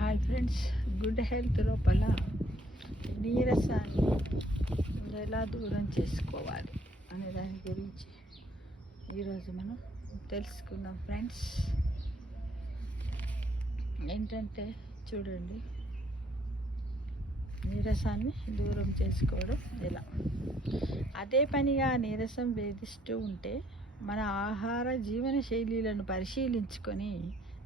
Hi friends, good health లోపల నీరసాన్ని ఎలా దూరం చేసుకోవాలి అనే దాని గురించి ఈరోజు మనం తెలుసుకుందాం ఫ్రెండ్స్. ఏంటంటే చూడండి, నీరసాన్ని దూరం చేసుకోవడం ఎలా. అదే పనిగా నీరసం వేధిస్తూ ఉంటే మన ఆహార జీవన శైలిలను పరిశీలించుకొని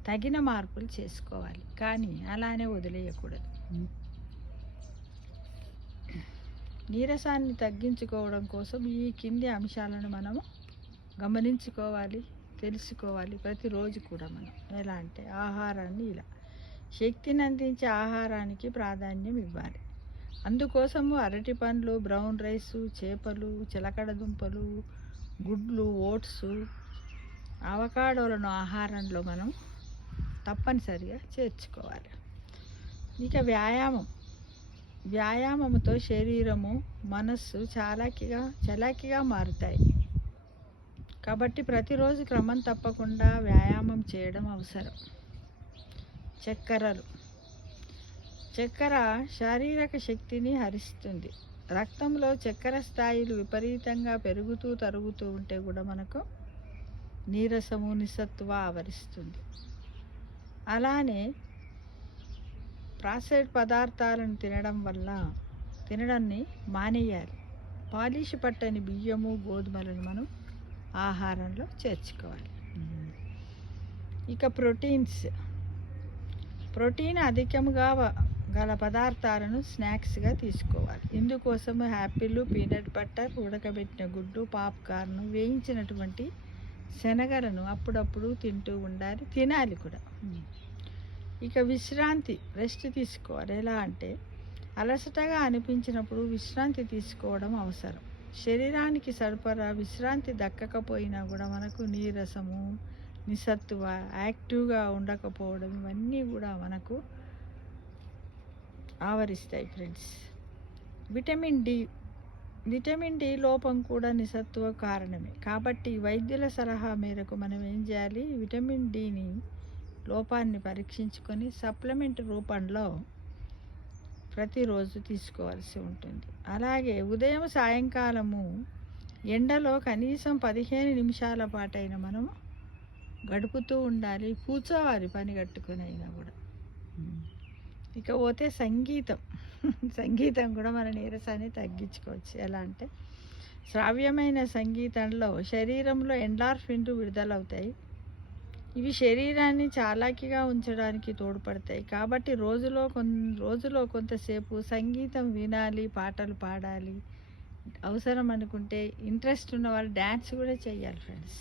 తగిన మార్పులు చేసుకోవాలి, కానీ అలానే వదిలేయకూడదు. నీరసాన్ని తగ్గించుకోవడం కోసం ఈ కింది అంశాలను మనము గమనించుకోవాలి, తెలుసుకోవాలి ప్రతిరోజు కూడా. మనం ఎలా అంటే ఆహారాన్ని ఇలా శక్తిని అందించే ఆహారానికి ప్రాధాన్యం ఇవ్వాలి. అందుకోసము అరటి పండ్లు, బ్రౌన్ రైసు, చేపలు, చిలకడ దుంపలు, గుడ్లు, ఓట్స్, అవకాడోలను ఆహారంలో మనం తప్పనిసరిగా చేర్చుకోవాలి. ఇక వ్యాయామంతో శరీరము, మనస్సు చలాకీగా మారుతాయి. కాబట్టి ప్రతిరోజు క్రమం తప్పకుండా వ్యాయామం చేయడం అవసరం. చక్కెర శారీరక శక్తిని హరిస్తుంది. రక్తంలో చక్కెర స్థాయిలు విపరీతంగా తరుగుతూ ఉంటే కూడా మనకు నీరసము, నిస్సత్తువ ఆవరిస్తుంది. అలానే ప్రాసెస్డ్ పదార్థాలను తినడాన్ని మానేయాలి. పాలిష్ పట్టని బియ్యము, గోధుమలను మనం ఆహారంలో చేర్చుకోవాలి. ఇక ప్రోటీన్ అధికంగా గల పదార్థాలను స్నాక్స్గా తీసుకోవాలి. ఇందుకోసం యాపిల్, పీనట్ బటర్, ఉడకబెట్టిన గుడ్డు, పాప్కార్న్, వేయించినటువంటి శనగలను అప్పుడప్పుడు తినాలి కూడా. ఇక రెస్ట్ తీసుకోవాలి. ఎలా అంటే అలసటగా అనిపించినప్పుడు విశ్రాంతి తీసుకోవడం అవసరం. శరీరానికి సరిపడా విశ్రాంతి దక్కకపోయినా కూడా మనకు నీరసము, నిస్సత్తువ, యాక్టివ్గా ఉండకపోవడం, ఇవన్నీ కూడా మనకు ఆవరిస్తాయి ఫ్రెండ్స్. విటమిన్ డి లోపం కూడా నిస్సత్తువ కారణమే. కాబట్టి వైద్యుల సలహా మేరకు మనం ఏం చేయాలి, విటమిన్ డిని లోపాన్ని పరీక్షించుకొని సప్లిమెంట్ రూపంలో ప్రతిరోజు తీసుకోవాల్సి ఉంటుంది. అలాగే ఉదయం, సాయంకాలము ఎండలో కనీసం 15 నిమిషాల పాటైనా మనము గడుపుతూ ఉండాలి. కూర్చోవాలి పని కట్టుకుని అయినా కూడా. ఇక పోతే సంగీతం కూడా మన నీరసాన్ని తగ్గించుకోవచ్చు. ఎలా అంటే శ్రావ్యమైన సంగీతంలో శరీరంలో ఎండార్ఫిన్లు విడుదలవుతాయి. ఇవి శరీరాన్ని చాలాకీగా ఉంచడానికి తోడ్పడతాయి. కాబట్టి రోజులో కొంతసేపు సంగీతం వినాలి, పాటలు పాడాలి. అవసరం అనుకుంటే ఇంట్రెస్ట్ ఉన్న వాళ్ళు డ్యాన్స్ కూడా చేయాలి ఫ్రెండ్స్.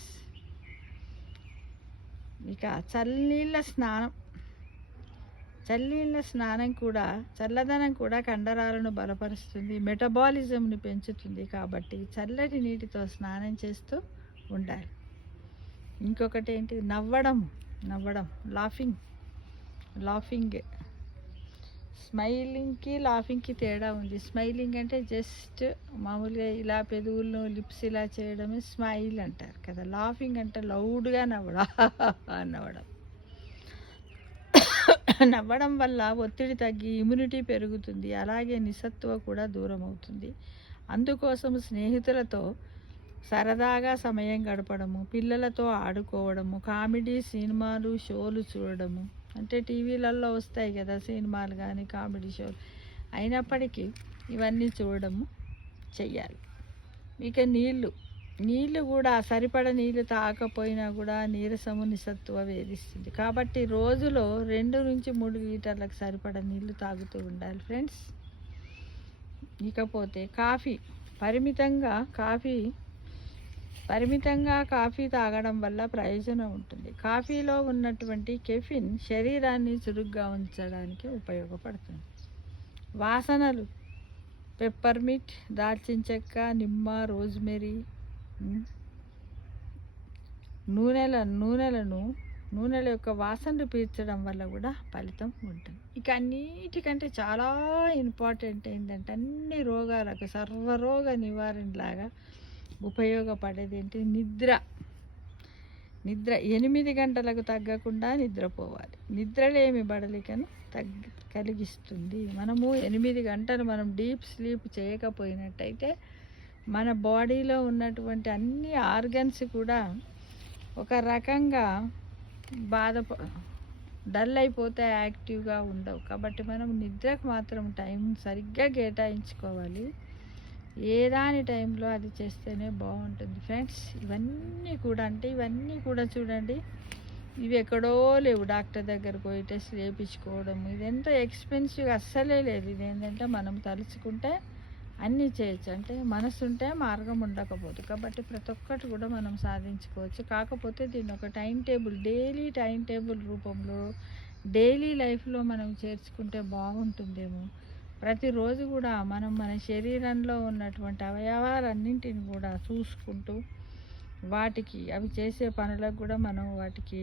ఇక చల్లనీళ్ళ స్నానం కూడా చల్లదనం కూడా కండరాలను బలపరుస్తుంది, మెటబాలిజంని పెంచుతుంది. కాబట్టి చల్లటి నీటితో స్నానం చేస్తూ ఉండాలి. ఇంకొకటి ఏంటి, నవ్వడం, లాఫింగ్. స్మైలింగ్కి లాఫింగ్కి తేడా ఉంది. స్మైలింగ్ అంటే జస్ట్ మామూలుగా ఇలా పెదవులను లిప్స్ ఇలా చేయడమే స్మైల్ అంటారు కదా. లాఫింగ్ అంటే లౌడ్గా నవ్వడం వల్ల ఒత్తిడి తగ్గి ఇమ్యూనిటీ పెరుగుతుంది. అలాగే నిస్సత్తువ కూడా దూరం అవుతుంది. అందుకోసం స్నేహితులతో సరదాగా సమయం గడపడము, పిల్లలతో ఆడుకోవడము, కామెడీ సినిమాలు, షోలు చూడడము. అంటే టీవీలలో వస్తాయి కదా సినిమాలు కానీ కామెడీ షోలు, అయినప్పటికీ ఇవన్నీ చూడడము చెయ్యాలి. ఇక నీళ్ళు కూడా సరిపడ నీళ్ళు తాగకపోయినా కూడా నీరసము, నిస్సత్తువ వేధిస్తుంది. కాబట్టి రోజులో 2 నుంచి 3 లీటర్లకు సరిపడ నీళ్ళు తాగుతూ ఉండాలి ఫ్రెండ్స్. ఇకపోతే పరిమితంగా కాఫీ తాగడం వల్ల ప్రయోజనం ఉంటుంది. కాఫీలో ఉన్నటువంటి కెఫిన్ శరీరాన్ని చురుగ్గా ఉంచడానికి ఉపయోగపడుతుంది. వాసనలు పెప్పర్మింట్, దాల్చిన చెక్క, నిమ్మ, రోజ్మెరీ, నూనెల యొక్క వాసనలు పీల్చడం వల్ల కూడా ఫలితం ఉంటుంది. ఇక అన్నిటికంటే చాలా ఇంపార్టెంట్ ఏంటంటే అన్ని రోగాలకు సర్వరోగ నివారణలాగా ఉపయోగపడేది ఏంటి, నిద్ర 8 గంటలకు తగ్గకుండా నిద్రపోవాలి. నిద్రలేమి బడలికను కలిగిస్తుంది. మనము 8 గంటలు మనం డీప్ స్లీప్ చేయకపోయినట్టయితే మన బాడీలో ఉన్నటువంటి అన్ని ఆర్గన్స్ కూడా ఒక రకంగా డల్ అయిపోతే యాక్టివ్గా ఉండవు. కాబట్టి మనం నిద్రకు మాత్రం టైం సరిగ్గా కేటాయించుకోవాలి. ఏదాని టైంలో అది చేస్తేనే బాగుంటుంది ఫ్రెండ్స్. ఇవన్నీ కూడా చూడండి, ఇవి ఎక్కడో లేవు. డాక్టర్ దగ్గరకు పోయి టెస్ట్ చేయించుకోవడం ఇదెంత ఎక్స్పెన్సివ్ అస్సలే లేదు. ఇదేంటంటే మనం తలుచుకుంటే అన్నీ చేయొచ్చు. అంటే మనసు ఉంటే మార్గం ఉండకపోదు. కాబట్టి ప్రతి ఒక్కటి కూడా మనం సాధించుకోవచ్చు. కాకపోతే దీన్ని ఒక డైలీ టైం టేబుల్ రూపంలో డైలీ లైఫ్లో మనం చేర్చుకుంటే బాగుంటుందేమో. ప్రతిరోజు కూడా మనం మన శరీరంలో ఉన్నటువంటి అవయవాలన్నింటిని కూడా చూసుకుంటూ అవి చేసే పనులకు కూడా మనం వాటికి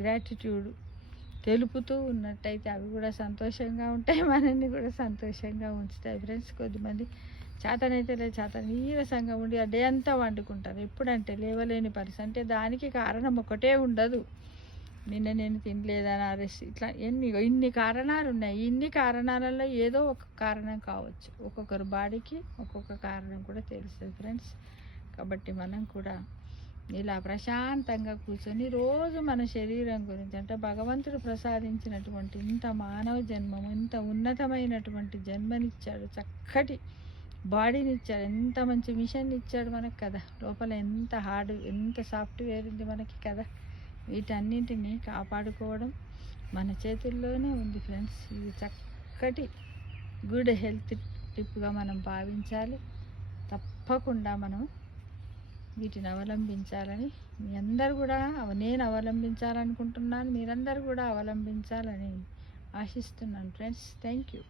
గ్రాటిట్యూడ్ తెలుపుతూ ఉన్నట్టయితే అవి కూడా సంతోషంగా ఉంటాయి, మనల్ని కూడా సంతోషంగా ఉంచుతాయి ఫ్రెండ్స్. కొద్దిమంది నీరసంగా ఉండి ఆ డే అంతా వండుకుంటారు. ఎప్పుడంటే లేవలేని పరిస్థితి. అంటే దానికి కారణం ఒకటే ఉండదు. నిన్న నేను తినలేదని అరెస్ట్, ఇట్లా ఇన్ని కారణాలు ఉన్నాయి. ఇన్ని కారణాలలో ఏదో ఒక కారణం కావచ్చు. ఒక్కొక్కరు బాడీకి ఒక్కొక్క కారణం కూడా తెలుస్తుంది ఫ్రెండ్స్. కాబట్టి మనం కూడా ఇలా ప్రశాంతంగా కూర్చొని రోజు మన శరీరం గురించి, అంటే భగవంతుడు ప్రసాదించినటువంటి ఇంత మానవ జన్మము, ఇంత ఉన్నతమైనటువంటి జన్మనిచ్చాడు, చక్కటి బాడీని ఇచ్చాడు, ఎంత మంచి మిషన్ ఇచ్చాడు మనకు కదా. లోపల ఎంత సాఫ్ట్వేర్ ఉంది మనకి కదా. వీటన్నింటినీ కాపాడుకోవడం మన చేతుల్లోనే ఉంది ఫ్రెండ్స్. ఇది చక్కటి గుడ్ హెల్త్ టిప్గా మనం భావించాలి. తప్పకుండా మనం వీటిని అవలంబించాలని మీ అందరు కూడా, నేను అవలంబించాలనుకుంటున్నాను, మీరందరూ కూడా అవలంబించాలని ఆశిస్తున్నాను ఫ్రెండ్స్. Thank you.